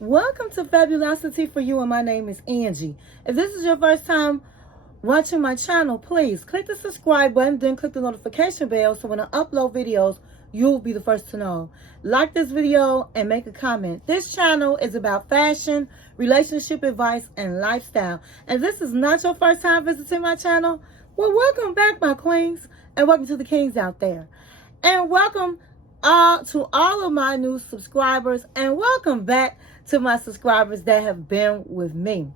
Welcome to Fabulosity For You, and my name is Angie. If this is your first time watching my channel, please click the subscribe button, then click the notification bell so when I upload videos, you'll be the first to know. Like this video and make a comment. This channel is about fashion, relationship advice, and lifestyle. And this is not your first time visiting my channel, well, welcome back, my queens, and welcome to the kings out there. And welcome to all of my new subscribers, and welcome back to my subscribers that have been with me.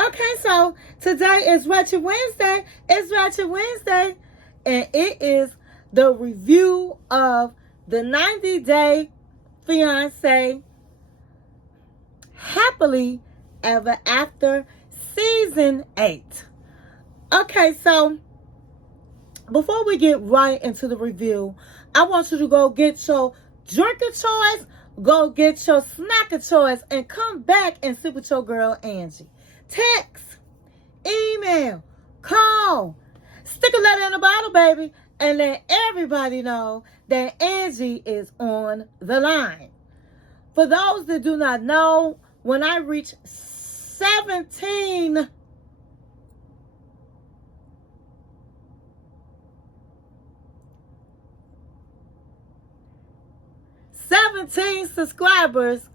Okay, so today is Ratchet Wednesday. It's Ratchet Wednesday, and it is the review of the 90-day Fiance Happily Ever After Season 8. Okay, so before we get right into the review, I want you to go get your drink of choice, go get your snack of choice, and come back and sit with your girl, Angie. Text, email, call, stick a letter in a bottle, baby, and let everybody know that Angie is on the line. For those that do not know, when I reach 17 subscribers,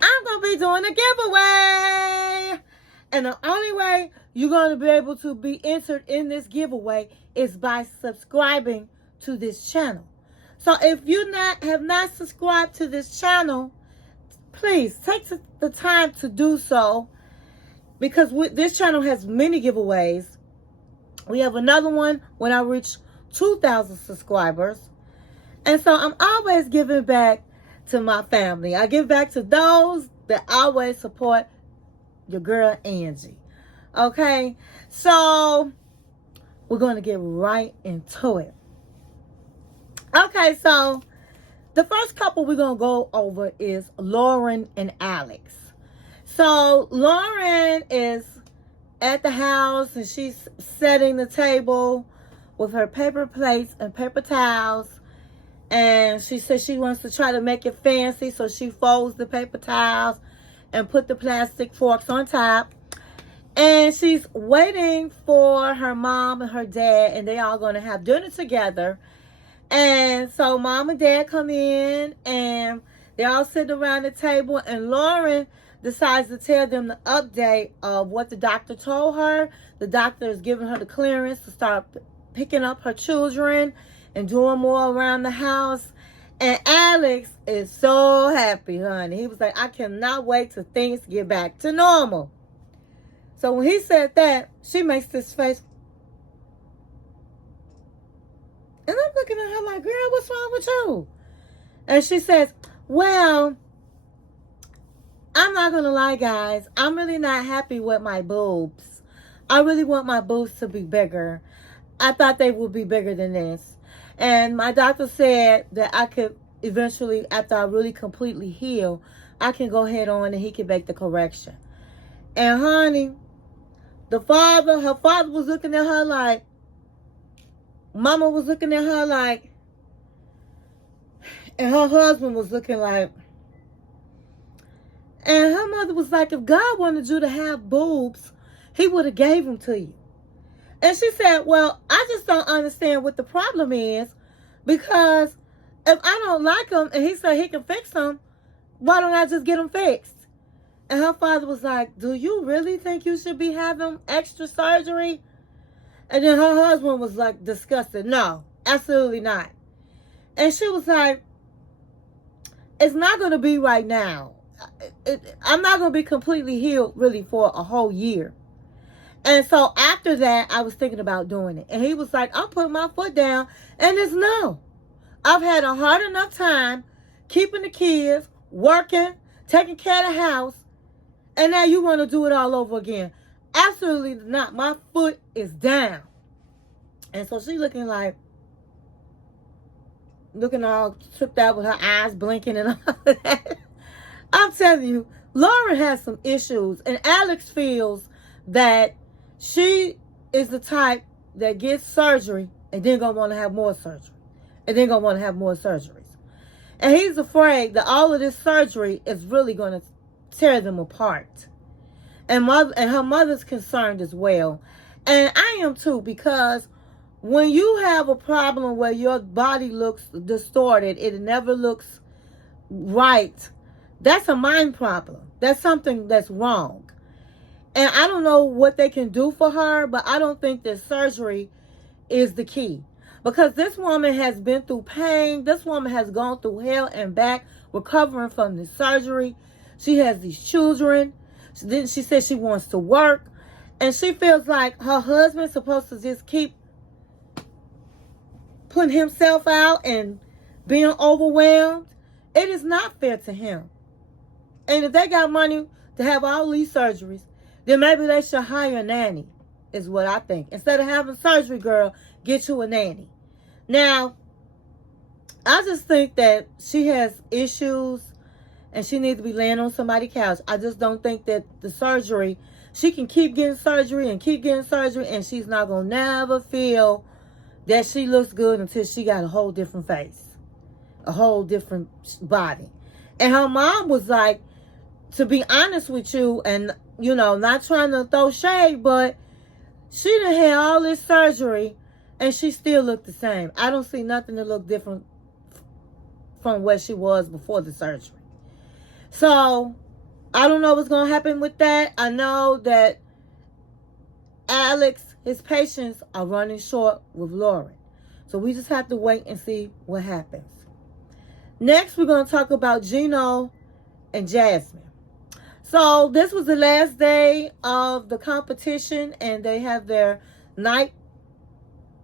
I'm going to be doing a giveaway. And the only way you're going to be able to be entered in this giveaway is by subscribing to this channel. So if you have not subscribed to this channel, please take the time to do so, because this channel has many giveaways. We have another one when I reach 2,000 subscribers. And so I'm always giving back to my family. I give back to those that always support your girl, Angie. Okay? So we're going to get right into it. Okay, so the first couple we're going to go over is Lauren and Alex. So Lauren is at the house and she's setting the table with her paper plates and paper towels. And she says she wants to try to make it fancy, so she folds the paper towels and put the plastic forks on top. And she's waiting for her mom and her dad, and they all going to have dinner together. And so mom and dad come in, and they all sit around the table, and Lauren decides to tell them the update of what the doctor told her. The doctor is giving her the clearance to start picking up her children and doing more around the house. And Alex is so happy, honey. He was like, I cannot wait till things get back to normal. So when he said that, she makes this face. And I'm looking at her like, girl, what's wrong with you? And she says, well, I'm not going to lie, guys. I'm really not happy with my boobs. I really want my boobs to be bigger. I thought they would be bigger than this. And my doctor said that I could eventually, after I really completely heal, I can go ahead on and he can make the correction. And honey, her father was looking at her like, mama was looking at her like, and her husband was looking like, and her mother was like, if God wanted you to have boobs, he would have gave them to you. And she said, well, I just don't understand what the problem is, because if I don't like them and he said he can fix them, why don't I just get them fixed? And her father was like, do you really think you should be having extra surgery? And then her husband was like disgusted. No, absolutely not. And she was like, it's not going to be right now. I'm not going to be completely healed really for a whole year. And so after that, I was thinking about doing it. And he was like, I'm putting my foot down. And it's no. I've had a hard enough time keeping the kids, working, taking care of the house. And now you want to do it all over again. Absolutely not. My foot is down. And so she looking all tripped out with her eyes blinking and all of that. I'm telling you, Lauren has some issues. And Alex feels that she is the type that gets surgery and then gonna want to have more surgery. And then gonna want to have more surgeries. And he's afraid that all of this surgery is really gonna tear them apart. And her mother's concerned as well. And I am too, because when you have a problem where your body looks distorted, it never looks right, that's a mind problem. That's something that's wrong. And I don't know what they can do for her, but I don't think that surgery is the key. Because this woman has been through pain. This woman has gone through hell and back recovering from the surgery. She has these children. She said she wants to work. And she feels like her husband's supposed to just keep putting himself out and being overwhelmed. It is not fair to him. And if they got money to have all these surgeries, then maybe they should hire a nanny, is what I think. Instead of having surgery, girl, get you a nanny. Now, I just think that she has issues and she needs to be laying on somebody's couch. I just don't think that the surgery, she can keep getting surgery and keep getting surgery, and she's not going to never feel that she looks good until she got a whole different face, a whole different body. And her mom was like, to be honest with you, and, you know, not trying to throw shade, but she done had all this surgery and she still looked the same. I don't see nothing to look different from what she was before the surgery. So, I don't know what's going to happen with that. I know that Alex, his patients are running short with Lauren. So, we just have to wait and see what happens. Next, we're going to talk about Gino and Jasmine. So, this was the last day of the competition, and they have their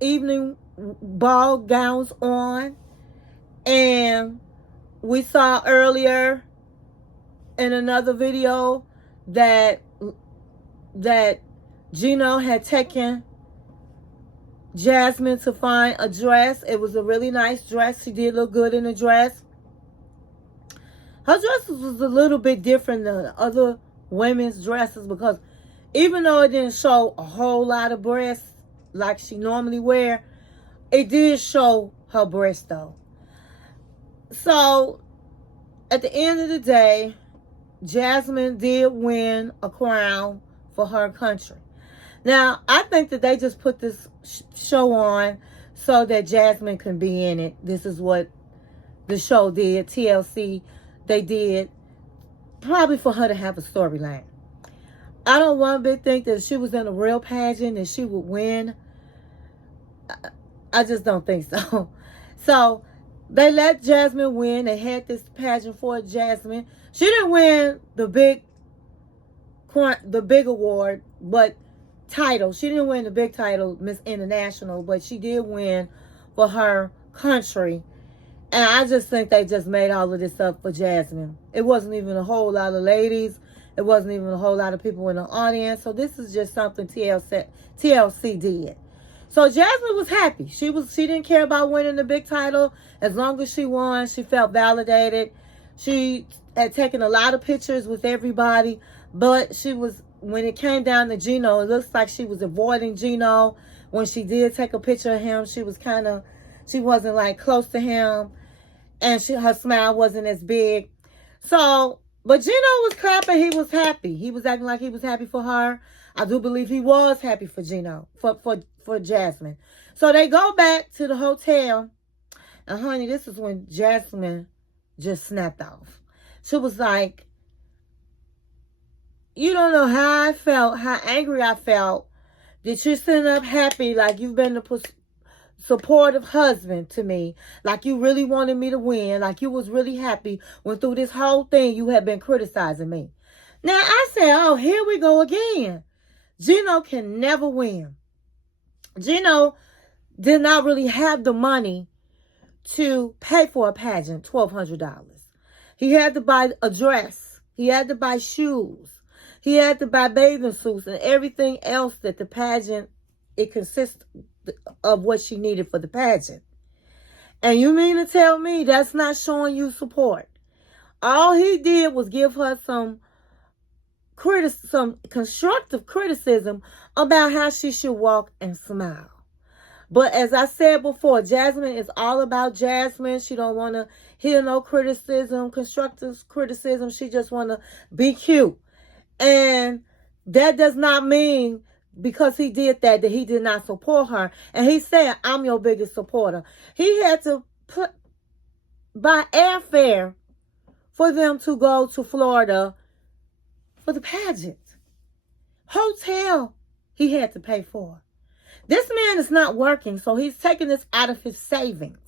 evening ball gowns on. And we saw earlier in another video that Gino had taken Jasmine to find a dress. It was a really nice dress. She did look good in the dress. Her dress was a little bit different than other women's dresses, because even though it didn't show a whole lot of breasts like she normally wear, it did show her breast though. So at the end of the day, Jasmine did win a crown for her country. Now, I think that they just put this show on so that Jasmine can be in it. This is what the show did. TLC, they did probably for her to have a storyline. I don't one bit think that if she was in a real pageant that she would win. I just don't think so. So they let Jasmine win. They had this pageant for Jasmine. She didn't win the big award, but title. She didn't win the big title, Miss International, but she did win for her country. And I just think they just made all of this up for Jasmine. It wasn't even a whole lot of ladies. It wasn't even a whole lot of people in the audience. So this is just something TLC did. So Jasmine was happy. She didn't care about winning the big title. As long as she won, she felt validated. She had taken a lot of pictures with everybody, but when it came down to Gino, it looks like she was avoiding Gino. When she did take a picture of him, she wasn't like close to him, and her smile wasn't as big. So, but Gino was clapping. He was happy. He was acting like he was happy for her. I do believe he was happy for Gino, for Jasmine. So they go back to the hotel, and honey, this is when Jasmine just snapped off. She was like, you don't know how I felt, how angry I felt, that you're sitting up happy like you've been the supportive husband to me, like you really wanted me to win, like you was really happy when through this whole thing you had been criticizing me. Now I said, oh, here we go again. Gino can never win. Gino did not really have the money to pay for a pageant, $1,200. He had to buy a dress. He had to buy shoes. He had to buy bathing suits and everything else that the pageant, it consists of what she needed for the pageant. And you mean to tell me that's not showing you support? All he did was give her some constructive criticism about how she should walk and smile. But as I said before, Jasmine is all about Jasmine. She don't want to hear no criticism, constructive criticism. She just want to be cute. And that does not mean because he did that he did not support her. And he said, I'm your biggest supporter. He had to buy airfare for them to go to Florida for the pageant. Hotel he had to pay for. This man is not working, so he's taking this out of his savings.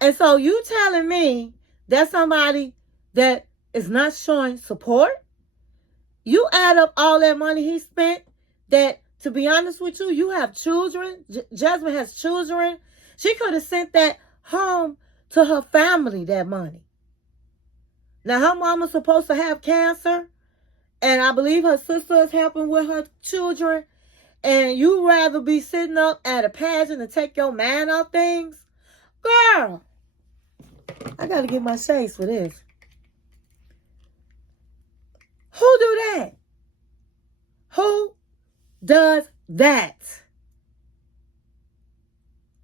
And so you telling me that's somebody that is not showing support? You add up all that money he spent, that, to be honest with you, you have children. Jasmine has children. She could have sent that home to her family, that money. Now, her mama's supposed to have cancer, and I believe her sister is helping with her children, and you rather be sitting up at a pageant and take your mind off things? Girl, I got to get my shades for this. Who do that? Who does that?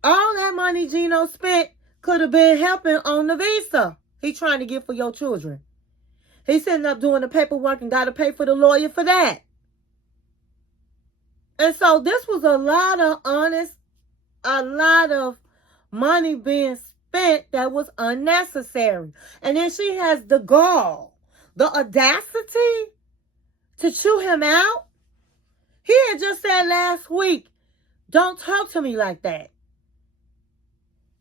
All that money Gino spent could have been helping on the visa he trying to get for your children. He's sitting up doing the paperwork and got to pay for the lawyer for that. And so this was a lot of money being spent that was unnecessary. And then she has the gall, the audacity to chew him out. He had just said last week, don't talk to me like that.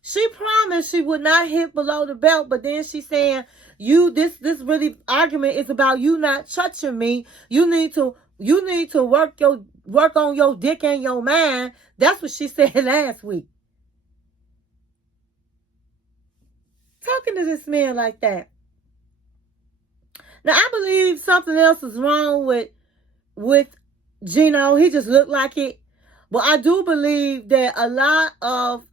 She promised she would not hit below the belt, but then she's saying, this really argument is about you not touching me. You need to work on your dick and your mind. That's what she said last week. Talking to this man like that. Now, I believe something else is wrong with Gino. He just looked like it. But I do believe that a lot of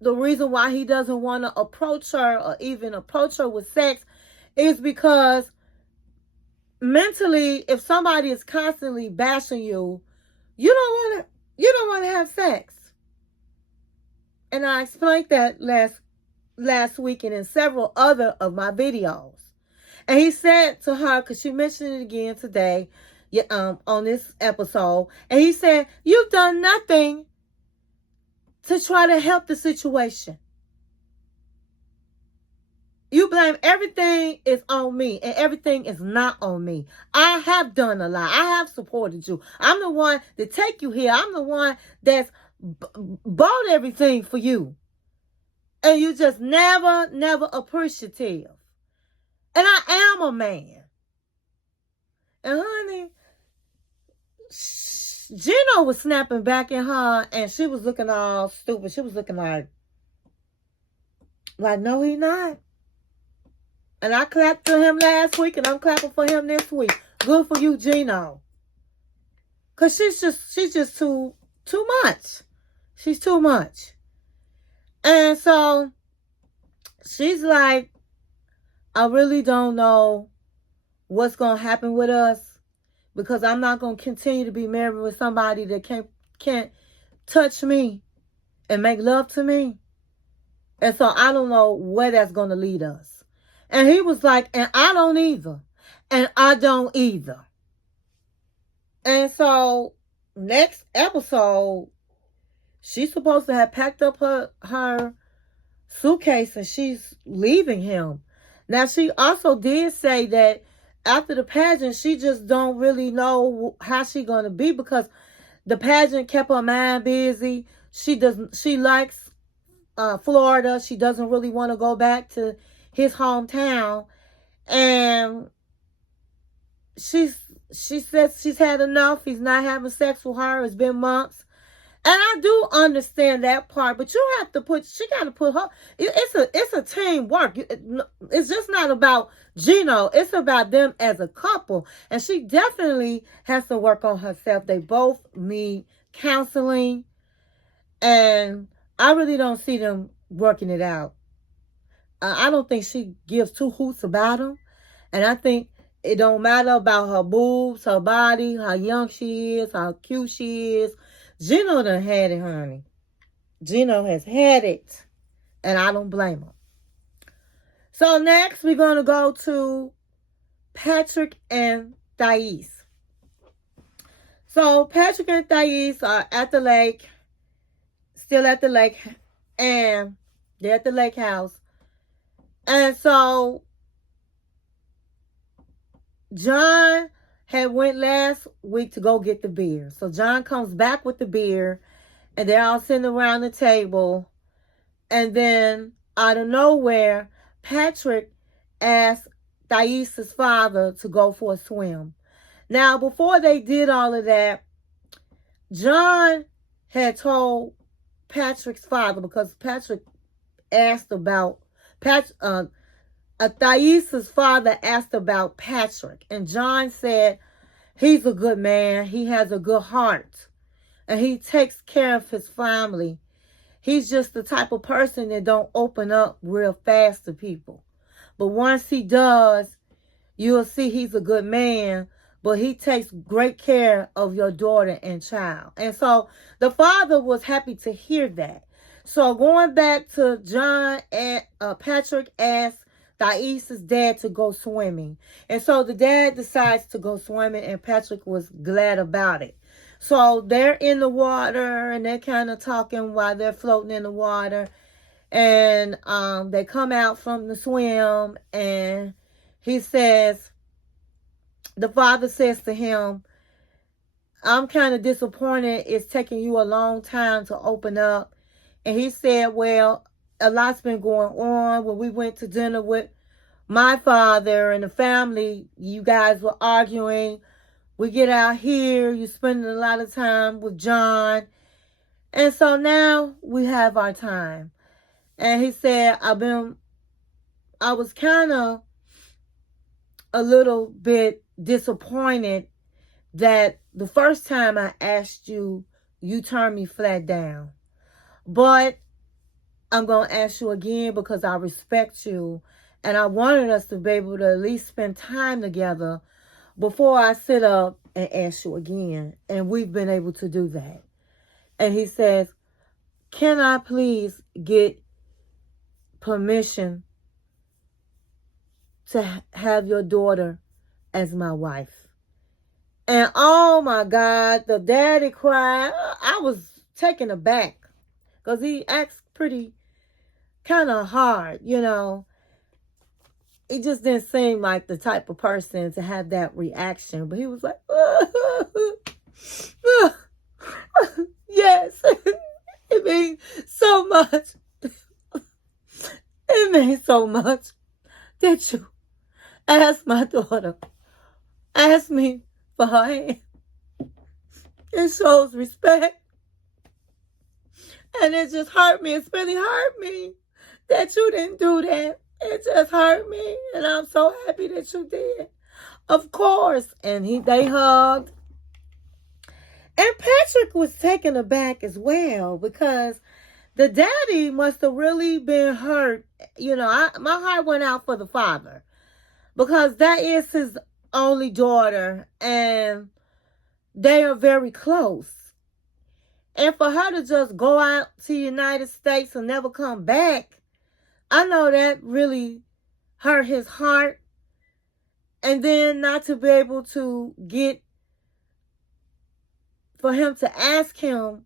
the reason why he doesn't want to approach her or even approach her with sex is because mentally, if somebody is constantly bashing you, you don't want to have sex. And I explained that last week and in several other of my videos. And he said to her, because she mentioned it again today, on this episode, and he said, you've done nothing to try to help the situation. You blame everything is on me, and everything is not on me. I have done a lot. I have supported you. I'm the one that take you here. I'm the one that's bought everything for you. And you just never appreciative. And I am a man. And honey, Gino was snapping back at her, and she was looking all stupid. She was looking like no, he not. And I clapped to him last week, and I'm clapping for him this week. Good for you, Gino. Because she's just too much. She's too much. And so she's like, I really don't know what's going to happen with us, because I'm not going to continue to be married with somebody that can't touch me and make love to me. And so I don't know where that's going to lead us. And he was like, and I don't either. And I don't either. And so next episode, she's supposed to have packed up her suitcase and she's leaving him. Now, she also did say that after the pageant, she just don't really know how she going to be, because the pageant kept her mind busy. She likes Florida. She doesn't really want to go back to his hometown. And she says she's had enough. He's not having sex with her. It's been months. And I do understand that part, but she got to put her, it's a teamwork. It's just not about Gino. It's about them as a couple. And she definitely has to work on herself. They both need counseling. And I really don't see them working it out. I don't think she gives two hoots about him. And I think it don't matter about her boobs, her body, how young she is, how cute she is. Gino done had it, honey. Gino has had it, and I don't blame him. So next, we're going to go to Patrick and Thais. So Patrick and Thais are at the lake, still at the lake, and they're at the lake house. And so John had went last week to go get the beer. So John comes back with the beer, and they're all sitting around the table. And then out of nowhere, Patrick asked Thais' father to go for a swim. Now, before they did all of that, John had told Patrick's father, because Patrick asked about Thais' father asked about Patrick, and John said he's a good man, he has a good heart, and he takes care of his family. He's just the type of person that don't open up real fast to people, but once he does, you'll see he's a good man. But he takes great care of your daughter and child. And so the father was happy to hear that. So going back to John, and Patrick asked Thais' dad to go swimming. And so the dad decides to go swimming, and Patrick was glad about it. So they're in the water, and they're kind of talking while they're floating in the water. And they come out from the swim, and he says, the father says to him, I'm kind of disappointed it's taking you a long time to open up. And he said, well, a lot's been going on. When we went to dinner with my father and the family, you guys were arguing. We get out here, you're spending a lot of time with John. And so now we have our time. And he said, I was kind of a little bit disappointed that the first time I asked you, you turned me flat down. But I'm going to ask you again because I respect you. And I wanted us to be able to at least spend time together before I sit up and ask you again. And we've been able to do that. And he says, can I please get permission to have your daughter as my wife? And oh my God, the daddy cried. I was taken aback because he acts pretty kind of hard, you know. He just didn't seem like the type of person to have that reaction. But he was like, yes, it means so much. It means so much that you asked my daughter, asked me for her hand. It shows respect. And it just hurt me. It's really hurt me that you didn't do that. It just hurt me. And I'm so happy that you did. Of course. And they hugged. And Patrick was taken aback as well because the daddy must have really been hurt. You know, my heart went out for the father because that is his only daughter and they are very close. And for her to just go out to the United States and never come back, I know that really hurt his heart. And then not to be able to for him to ask him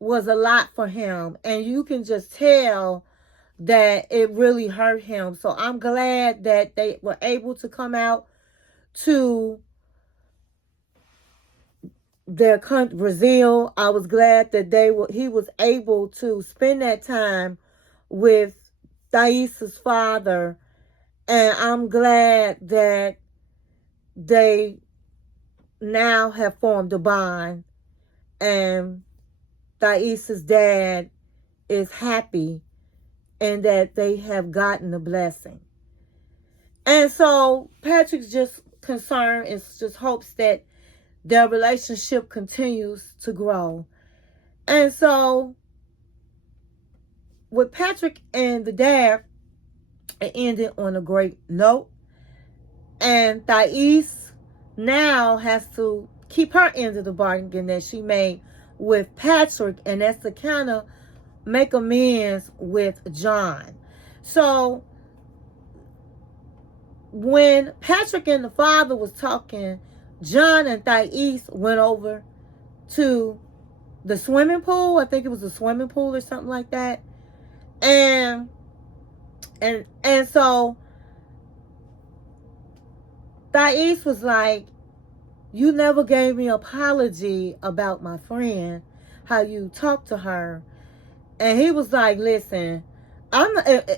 was a lot for him. And you can just tell that it really hurt him. So I'm glad that they were able to come out to their country, Brazil. I was glad that he was able to spend that time with Thais' father. And I'm glad that they now have formed a bond. And Thais' dad is happy and that they have gotten a blessing. And so Patrick's just concerned and just hopes that their relationship continues to grow. And so with Patrick and the dad, it ended on a great note. And Thais now has to keep her end of the bargain that she made with Patrick, and that's to kind of make amends with John. So when Patrick and the father was talking, John and Thais went over to the swimming pool. I think it was a swimming pool or something like that. And so Thais was like, you never gave me an apology about my friend, how you talked to her. And he was like, listen,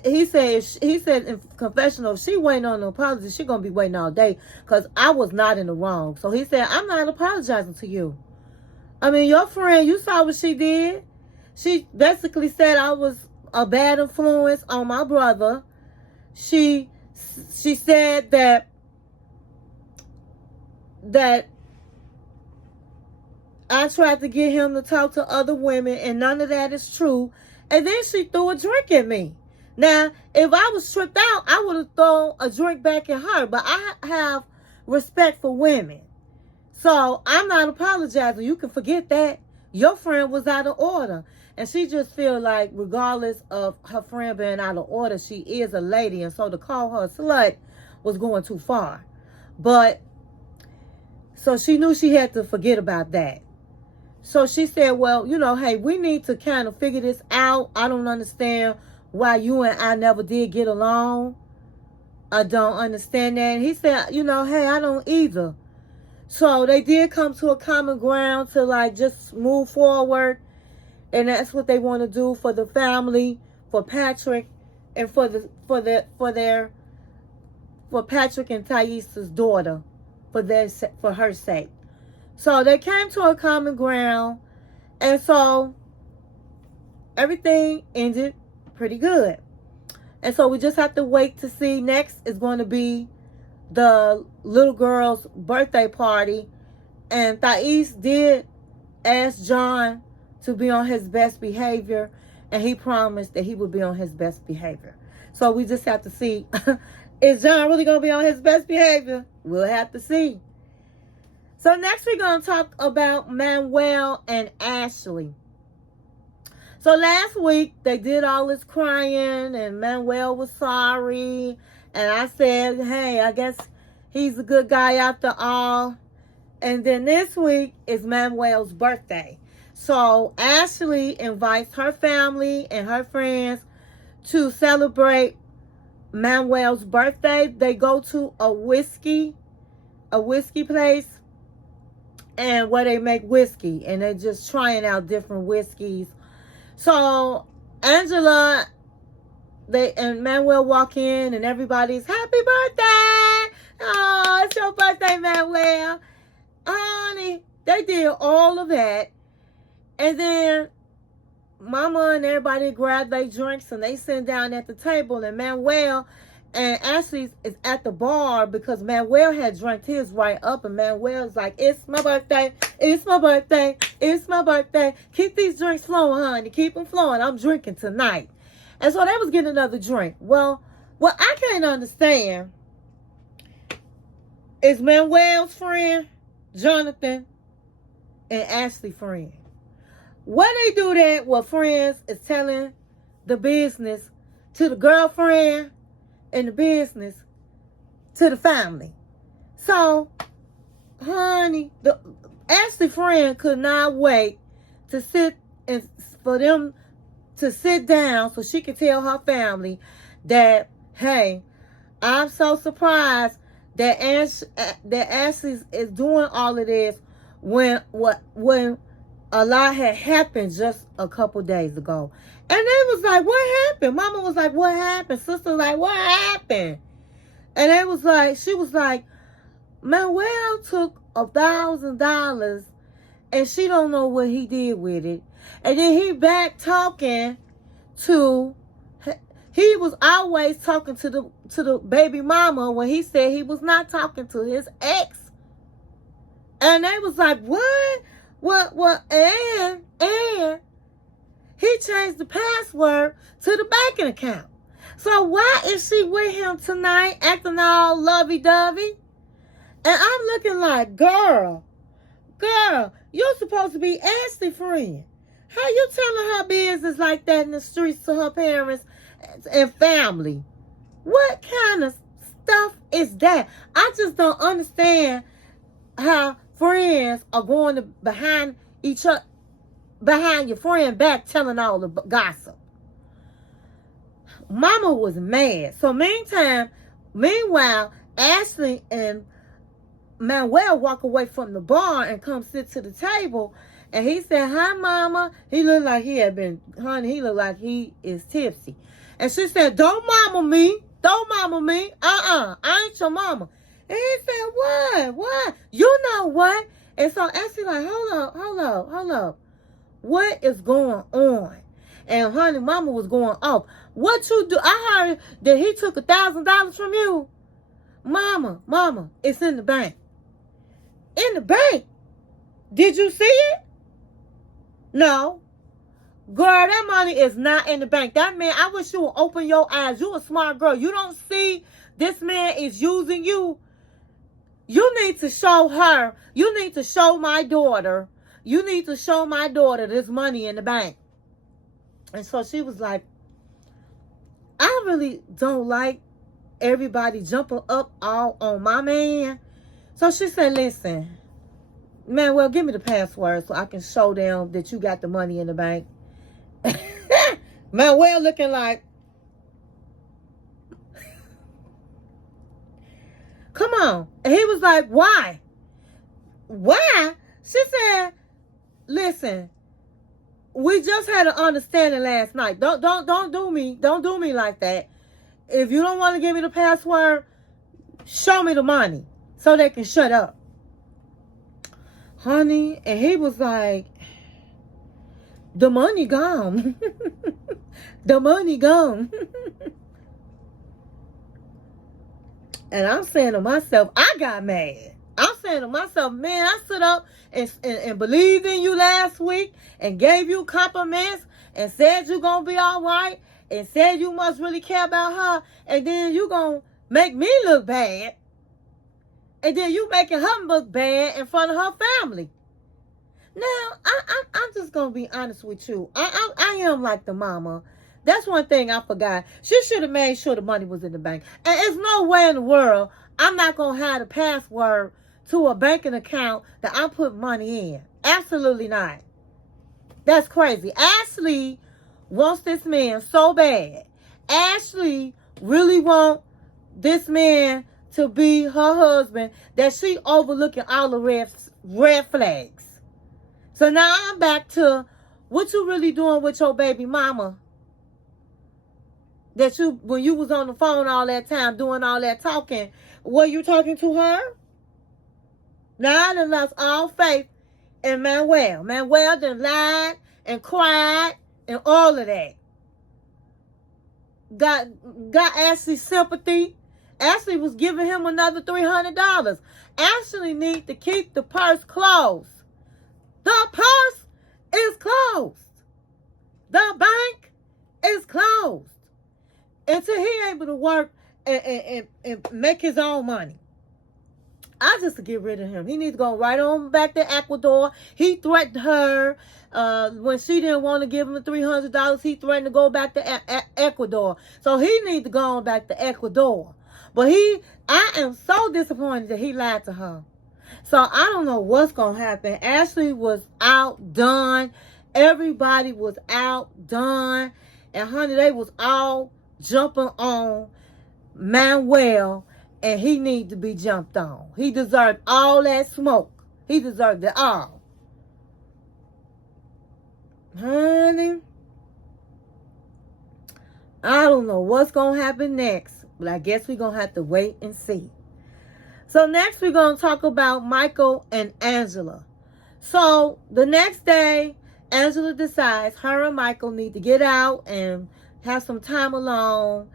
he said in confessional, if she waiting on an apology, she gonna be waiting all day, because I was not in the wrong. So he said, I'm not apologizing to you. I mean, your friend, you saw what she did. She basically said I was a bad influence on my brother. She said that I tried to get him to talk to other women, and none of that is true. And then she threw a drink at me. Now, if I was tripped out, I would have thrown a drink back at her. But I have respect for women. So I'm not apologizing. You can forget that. Your friend was out of order. And she just feel like, regardless of her friend being out of order, she is a lady. And so to call her a slut was going too far. But, so she knew she had to forget about that. So she said, well, you know, hey, we need to kind of figure this out. I don't understand why you and I never did get along. I don't understand that. And he said, you know, hey, I don't either. So they did come to a common ground to like just move forward. And that's what they want to do for the family, for Patrick, and for Patrick and Thais' daughter, for her sake. So they came to a common ground, and so everything ended pretty good. And so we just have to wait to see. Next is going to be the little girl's birthday party, and Thais did ask John to be on his best behavior, and he promised that he would be on his best behavior. So we just have to see, is John really going to be on his best behavior? We'll have to see. So next we're going to talk about Manuel and Ashley. So last week they did all this crying, and Manuel was sorry. And I said, hey, I guess he's a good guy after all. And then this week is Manuel's birthday. So Ashley invites her family and her friends to celebrate Manuel's birthday. They go to a whiskey place, and where they make whiskey, and they're just trying out different whiskeys. So Angela, and Manuel walk in, and everybody's happy birthday. Oh, it's your birthday, Manuel. Honey, they did all of that. And then Mama and everybody grab their drinks, and they sit down at the table, and Manuel and Ashley is at the bar because Manuel had drank his right up, and Manuel's like, it's my birthday, it's my birthday, it's my birthday. Keep these drinks flowing, honey. Keep them flowing. I'm drinking tonight. And so they was getting another drink. Well, what I can't understand is Manuel's friend, Jonathan, and Ashley's friend. When they do that, what friends is telling the business to the girlfriend, and the business to the family. So, honey, the Ashley friend could not wait to for them to sit down so she could tell her family that, hey, I'm so surprised that Ashley is doing all of this when a lot had happened just a couple days ago. And they was like, what happened? Mama was like, what happened? Sister was like, what happened? And they was like, she was like, Manuel took $1,000 and she don't know what he did with it. And then he back talking to, he was always talking to the baby mama when he said he was not talking to his ex. And they was like, what? What? And he changed the password to the banking account. So why is she with him tonight acting all lovey-dovey? And I'm looking like, girl, You're supposed to be Ashley's friend. How you telling her business like that in the streets to her parents and family? What kind of stuff is that? I just don't understand how friends are going to behind each other, behind your friend back, telling all the gossip. Mama was mad. So meanwhile, Ashley and Manuel walk away from the bar and come sit to the table. And he said, "Hi, Mama." He looked like he had been, honey, he looked like he is tipsy. And she said, "Don't mama me. Don't mama me. I ain't your mama." And he said, What? You know what? And so Ashley like, hold up. What is going on? And honey, Mama was going off. What you do? I heard that he took $1,000 from you. Mama, it's in the bank. In the bank? Did you see it? No. Girl, that money is not in the bank. That man, I wish you would open your eyes. You a smart girl. You don't see this man is using you. You need to show her. You need to show my daughter. You need to show my daughter this money in the bank. And so she was like, I really don't like everybody jumping up all on my man. So she said, listen, Manuel, give me the password so I can show them that you got the money in the bank. Manuel looking like, come on. And he was like, why? Why? She said, listen, we just had an understanding last night. Don't do me like that. If you don't want to give me the password, show me the money so they can shut up. Honey, and he was like, the money gone. The money gone. And I'm saying to myself, I got mad. I'm saying to myself, man, I stood up and believed in you last week and gave you compliments and said you're going to be all right and said you must really care about her, and then you going to make me look bad. And then you making her look bad in front of her family. Now, I'm just going to be honest with you. I am like the mama. That's one thing I forgot. She should have made sure the money was in the bank. And there's no way in the world I'm not going to have the password to a banking account that I put money in. Absolutely not. That's crazy. Ashley wants this man so bad. Ashley really wants this man to be her husband that she overlooking all the red flags. So now I'm back to what you really doing with your baby mama. That you, when you was on the phone all that time doing all that talking, were you talking to her? Now I done lost all faith in Manuel. Manuel done lied and cried and all of that. Got Ashley's sympathy. Ashley was giving him another $300. Ashley need to keep the purse closed. The purse is closed. The bank is closed. Until he able to work and make his own money. I just to get rid of him. He needs to go right on back to Ecuador. He threatened her when she didn't want to give him the $300. He threatened to go back to Ecuador. So he needs to go on back to Ecuador. But I am so disappointed that he lied to her. So I don't know what's going to happen. Ashley was outdone. Everybody was outdone. And honey, they was all jumping on Manuel, and he need to be jumped on. He deserved all that smoke. He deserved it all. Honey, I don't know what's going to happen next, but I guess we're going to have to wait and see. So next we're going to talk about Michael and Angela. So the next day, Angela decides her and Michael need to get out and have some time alone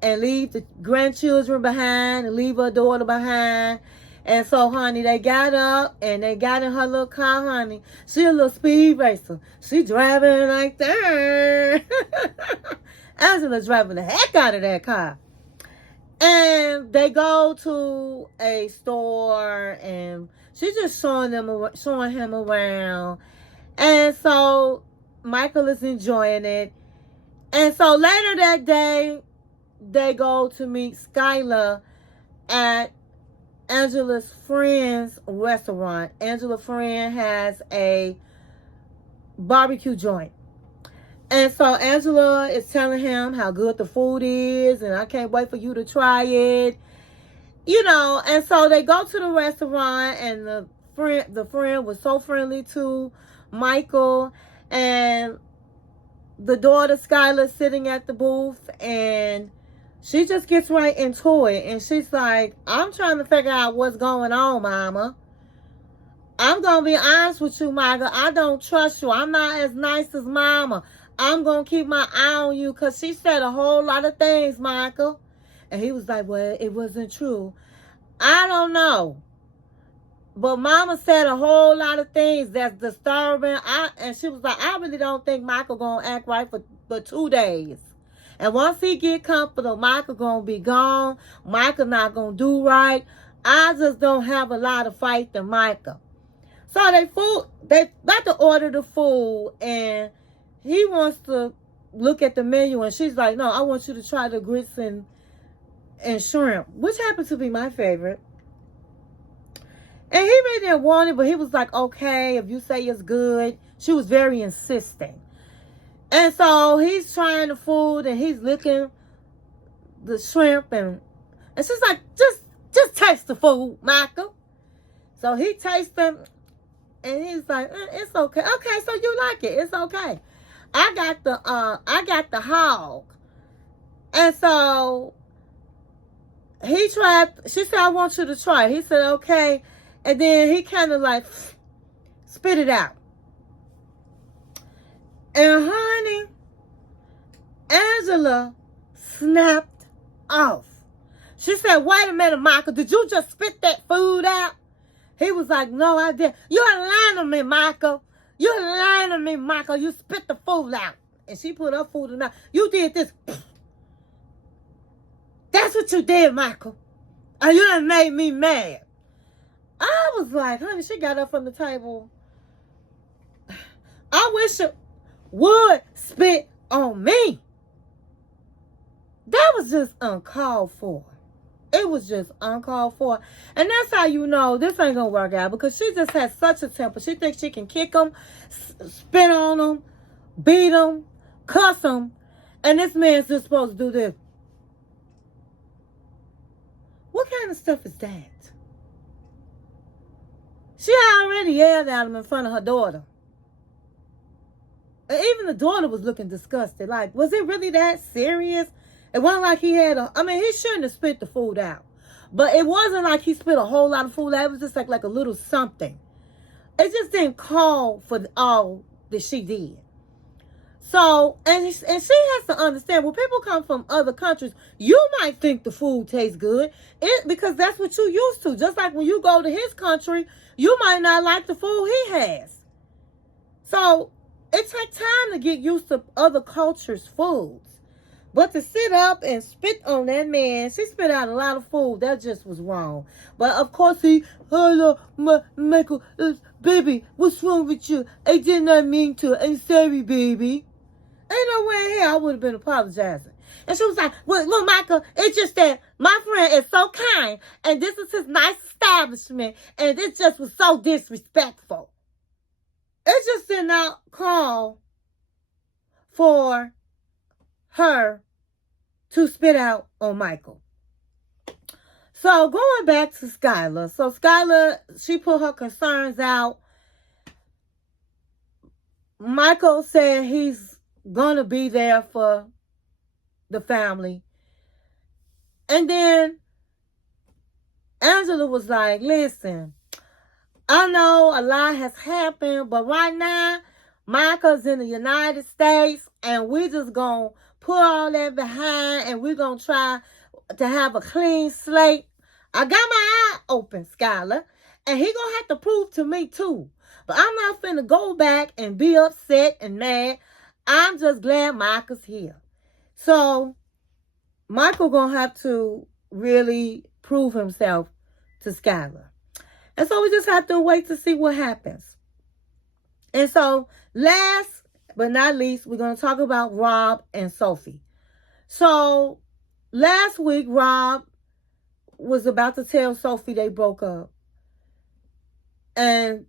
and leave the grandchildren behind and leave her daughter behind. And so, honey, they got up and they got in her little car, honey. She a little speed racer. She driving like that. Angela's driving the heck out of that car. And they go to a store, and she's just showing him around. And so Michael is enjoying it. And so later that day, they go to meet Skylar at Angela's friend's restaurant. Angela's friend has a barbecue joint. And so Angela is telling him how good the food is, and I can't wait for you to try it. You know, and so they go to the restaurant, and the friend was so friendly to Michael, and the daughter Skylar sitting at the booth, and she just gets right into it, and she's like, I'm trying to figure out what's going on, Mama. I'm going to be honest with you, Michael. I don't trust you. I'm not as nice as Mama. I'm going to keep my eye on you, because she said a whole lot of things, Michael. And he was like, well, it wasn't true. I don't know. But Mama said a whole lot of things that's disturbing. And she was like, I really don't think Michael going to act right for 2 days. And once he get comfortable, Michael going to be gone. Michael not going to do right. I just don't have a lot of faith in Michael. So they about to order the food, and he wants to look at the menu, and she's like, no, I want you to try the grits and shrimp, which happens to be my favorite. And he really didn't want it, but he was like, okay, if you say it's good. She was very insistent. And so he's trying the food, and he's licking the shrimp, and she's like, just taste the food, Michael. So he tastes them, and he's like, it's okay. Okay, so you like it. It's okay. I got the hog. And so she said, I want you to try it. He said, okay. And then he kind of like spit it out. And honey, Angela snapped off. She said, wait a minute, Michael, did you just spit that food out? He was like, no, I didn't. You're lying to me, Michael. You're lying to me, Michael. You spit the food out. And she put her food in her mouth. You did this. That's what you did, Michael. And you done made me mad. I was like, honey, she got up from the table. I wish it would spit on me. That was just uncalled for. It was just uncalled for. And that's how you know this ain't going to work out, because she just has such a temper. She thinks she can kick him, spit on him, beat him, cuss him. And this man's just supposed to do this. What kind of stuff is that? She already yelled at him in front of her daughter. And even the daughter was looking disgusted. Like, was it really that serious? It wasn't like he had he shouldn't have spit the food out. But it wasn't like he spit a whole lot of food out. It was just like a little something. It just didn't call for all that she did. So, and she has to understand, when people come from other countries, you might think the food tastes good. Because that's what you used to. Just like when you go to his country, you might not like the food he has. So, it takes time to get used to other cultures' foods. But to sit up and spit on that man, she spit out a lot of food. That just was wrong. But of course hello, Michael, baby, what's wrong with you? I did not mean to. I'm sorry, baby. Ain't no way in hell I would have been apologizing. And she was like, well, look, Michael, it's just that my friend is so kind, and this is his nice establishment, and it just was so disrespectful. It just did not call for her to spit out on Michael. So going back to Skylar. So Skylar, she put her concerns out. Michael said he's gonna be there for the family. And then Angela was like, listen, I know a lot has happened, but right now, Michael's in the United States, and we're just gonna put all that behind, and we're going to try to have a clean slate. I got my eye open, Skylar, and he going to have to prove to me, too. But I'm not finna go back and be upset and mad. I'm just glad Michael's here. So, Michael going to have to really prove himself to Skylar. And so we just have to wait to see what happens. And so last but not least, we're going to talk about Rob and Sophie. So last week, Rob was about to tell Sophie they broke up. And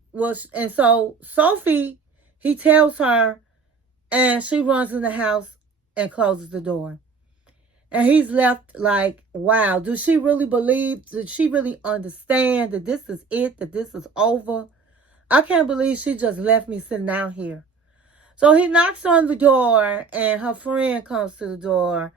so Sophie, he tells her, and she runs in the house and closes the door. And he's left like, wow, does she really believe, did she really understand that this is it, that this is over? I can't believe she just left me sitting out here. So he knocks on the door, and her friend comes to the door,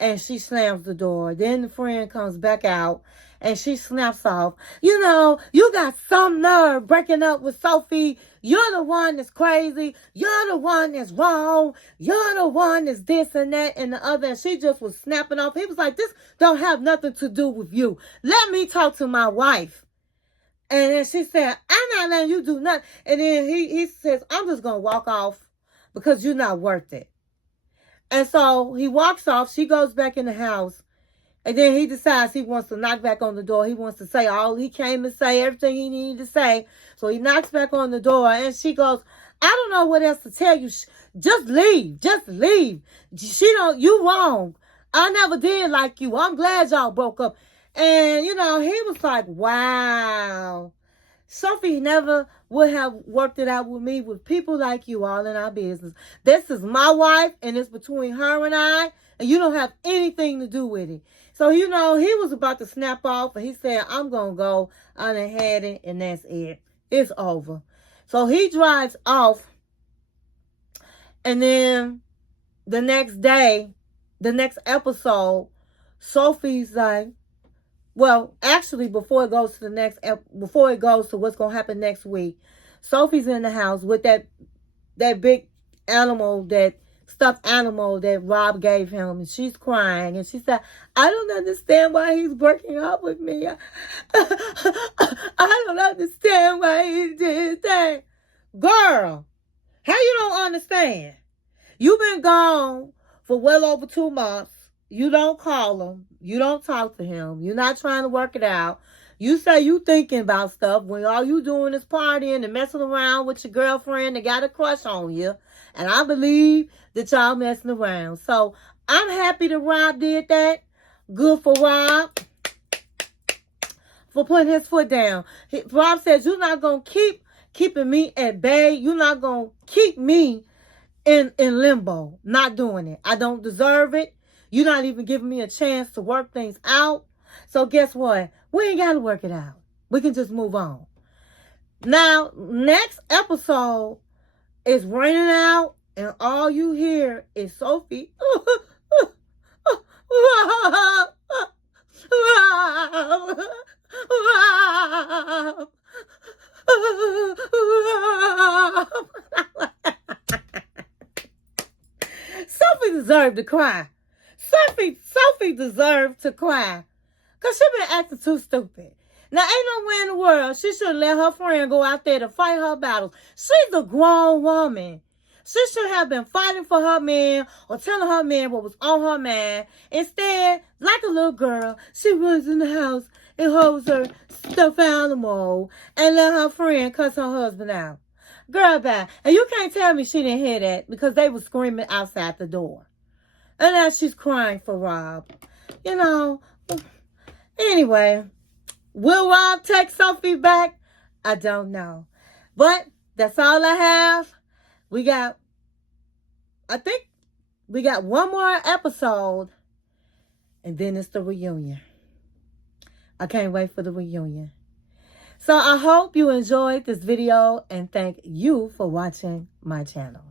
and she slams the door. Then the friend comes back out, and she snaps off. You know, you got some nerve breaking up with Sophie. You're the one that's crazy. You're the one that's wrong. You're the one that's this and that and the other. And she just was snapping off. He was like, this don't have nothing to do with you. Let me talk to my wife. And then she said, I'm not letting you do nothing. And then he says, I'm just going to walk off because you're not worth it. And so he walks off. She goes back in the house. And then he decides he wants to knock back on the door. He wants to say all he came to say, everything he needed to say. So he knocks back on the door. And she goes, I don't know what else to tell you. Just leave. Just leave. You wrong. I never did like you. I'm glad y'all broke up. And, you know, he was like, wow. Sophie never would have worked it out with me, with people like you all in our business. This is my wife, and it's between her and I, and you don't have anything to do with it. So, you know, he was about to snap off, and he said, I'm going to go. I done had it, and that's it. It's over. So he drives off, and then the next day, the next episode, Sophie's like, well, actually, before it goes to what's going to happen next week, Sophie's in the house with that big animal, that stuffed animal that Rob gave him, and she's crying, and she said, I don't understand why he's breaking up with me. I don't understand why he did that. Girl, how you don't understand? You've been gone for well over 2 months. You don't call him. You don't talk to him. You're not trying to work it out. You say you thinking about stuff when all you doing is partying and messing around with your girlfriend that got a crush on you. And I believe that y'all messing around. So I'm happy that Rob did that. Good for Rob for putting his foot down. Rob says, you're not going to keeping me at bay. You're not going to keep me in limbo. Not doing it. I don't deserve it. You're not even giving me a chance to work things out. So guess what? We ain't got to work it out. We can just move on. Now, next episode is raining out, and all you hear is Sophie. Sophie deserved to cry. Sophie deserved to cry. Because she been acting too stupid. Now, ain't no way in the world she should let her friend go out there to fight her battles. She's a grown woman. She should have been fighting for her man or telling her man what was on her mind. Instead, like a little girl, she runs in the house and holds her stuffed animal and let her friend cuss her husband out. Girl, bye. And you can't tell me she didn't hear that because they were screaming outside the door. And now she's crying for Rob. You know, anyway, will Rob take Sophie back? I don't know. But that's all I have. I think we got one more episode, and then it's the reunion. I can't wait for the reunion. So I hope you enjoyed this video, and thank you for watching my channel.